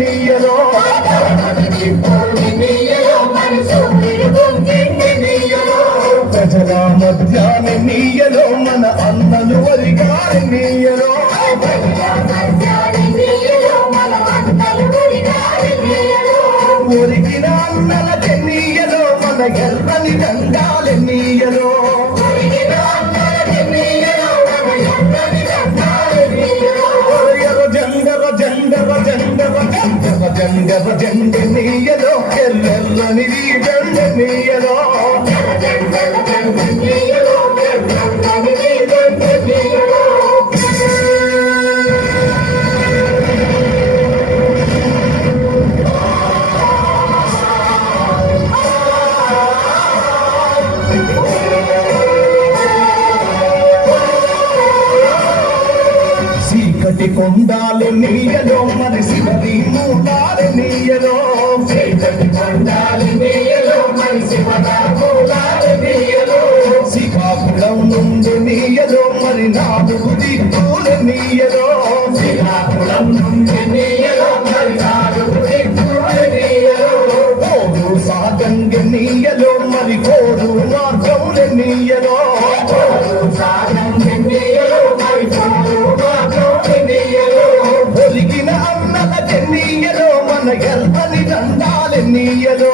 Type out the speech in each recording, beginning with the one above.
నీయలో ప్రజల మధ్యాహ్న నీయలో మన అన్నలు వరిగారి నీయలో ఒరిగిన అన్నల చెన్నీయలో మన దండాలి నీయలో ఎర్రెర్రని నీయలో చీకటి కొండాలి నీయలో మరి శివది శ్రీకాకుళం నుండి నీయలో మరి నాలుగు దిక్కులు నీయలో శ్రీకాకుళం నుండి నీయలో మరి నాలుగు దిక్కులు నీయలో కోడు సాగంగ నీయలో మరి కోడు నీయలో కోడు సాగంగ నీయలో మరి కోడు నీయలో అన్నల చెన్నీయలో మన గర్భని చెన్నీయలో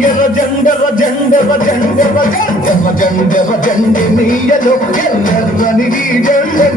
ఎర్ర జెండర జెండర జెండర జెండర జెండర జెండ నీయలో ఎర్రని జెండ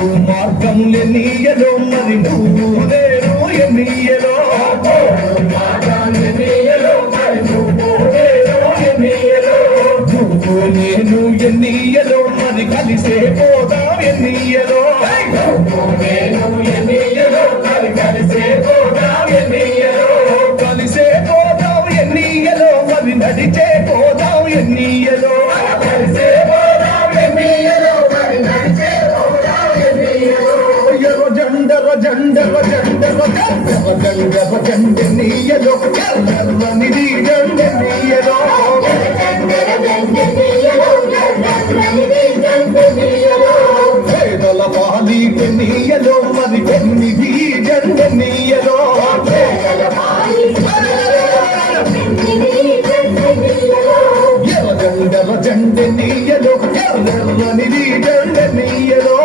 మార్గం నీయలో మరి నువ్వు లేరు నీయలో నువ్వు నేను ఎన్నీయలో? మరి కలిసే పోదాం ఎన్నీయలో? నేను ఎన్నీయలో మరి కలిసే పోదాం ఎన్నీయలో? కలిసే పోదాం ఎన్నీయలో మరి నడిచే పోదాం ఎన్నీయలో? జెండర జెండర జెండర జెండర జెండర జెండ నీయలో ఎర్రని జెండ నీయలో పేదల పాలి నీయలో మరి కొన్ని జెండ నీయలో ఎర్ర జెండర జెండ నీయలో నీయలో